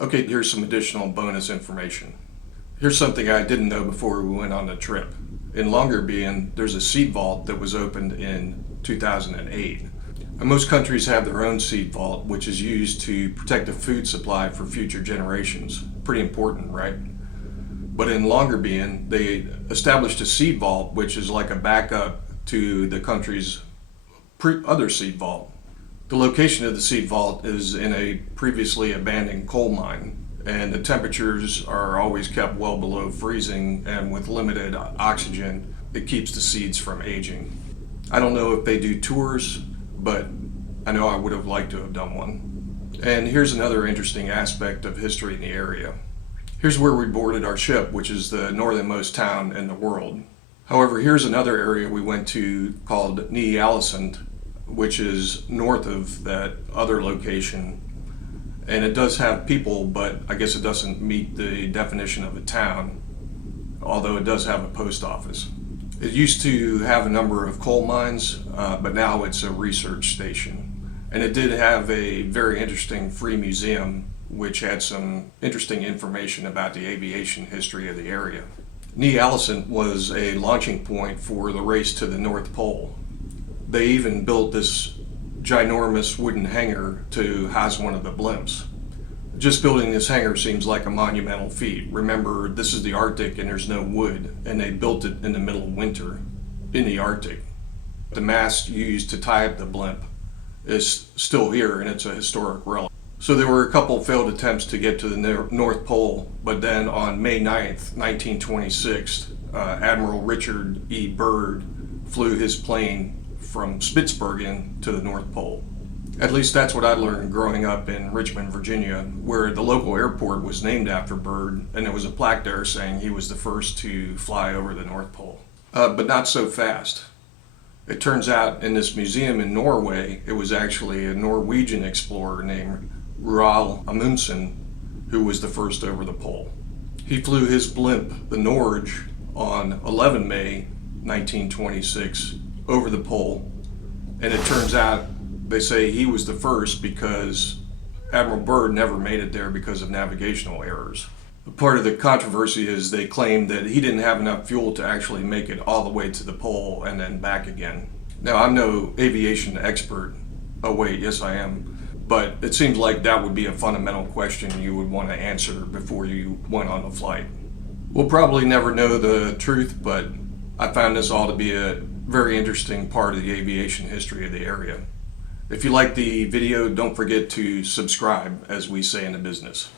Okay, here's some additional bonus information. Here's something I didn't know before we went on the trip. In Longyearbyen, there's a seed vault that was opened in 2008. And most countries have their own seed vault, which is used to protect the food supply for future generations. Pretty important, right? But in Longyearbyen, they established a seed vault, which is like a backup to the country's other seed vault. The location of the seed vault is in a previously abandoned coal mine, and the temperatures are always kept well below freezing, and with limited oxygen, it keeps the seeds from aging. I don't know if they do tours, but I know I would have liked to have done one. And here's another interesting aspect of history in the area. Here's where we boarded our ship, which is the northernmost town in the world. However, here's another area we went to called Ny Alesund, which is north of that other location. And it does have people, but I guess it doesn't meet the definition of a town, although it does have a post office. It used to have a number of coal mines, but now it's a research station. And it did have a very interesting free museum, which had some interesting information about the aviation history of the area. Ny Alesund was a launching point for the race to the North Pole. They even built this ginormous wooden hangar to house one of the blimps. Just building this hangar seems like a monumental feat. Remember, this is the Arctic and there's no wood, and they built it in the middle of winter in the Arctic. The mast used to tie up the blimp is still here, and it's a historic relic. So there were a couple failed attempts to get to the North Pole, but then on May 9th, 1926, Admiral Richard E. Byrd flew his plane from Spitsbergen to the North Pole. At least that's what I learned growing up in Richmond, Virginia, where the local airport was named after Byrd, and there was a plaque there saying he was the first to fly over the North Pole. But not so fast. It turns out in this museum in Norway, it was actually a Norwegian explorer named Roald Amundsen who was the first over the pole. He flew his blimp, the Norge, on 11 May 1926 over the pole, and it turns out they say he was the first because Admiral Byrd never made it there because of navigational errors. Part of the controversy is they claimed that he didn't have enough fuel to actually make it all the way to the pole and then back again. Now, I'm no aviation expert. Oh wait, yes I am. But it seems like that would be a fundamental question you would want to answer before you went on a flight. We'll probably never know the truth, but I found this all to be a very interesting part of the aviation history of the area. If you like the video, don't forget to subscribe, as we say in the business.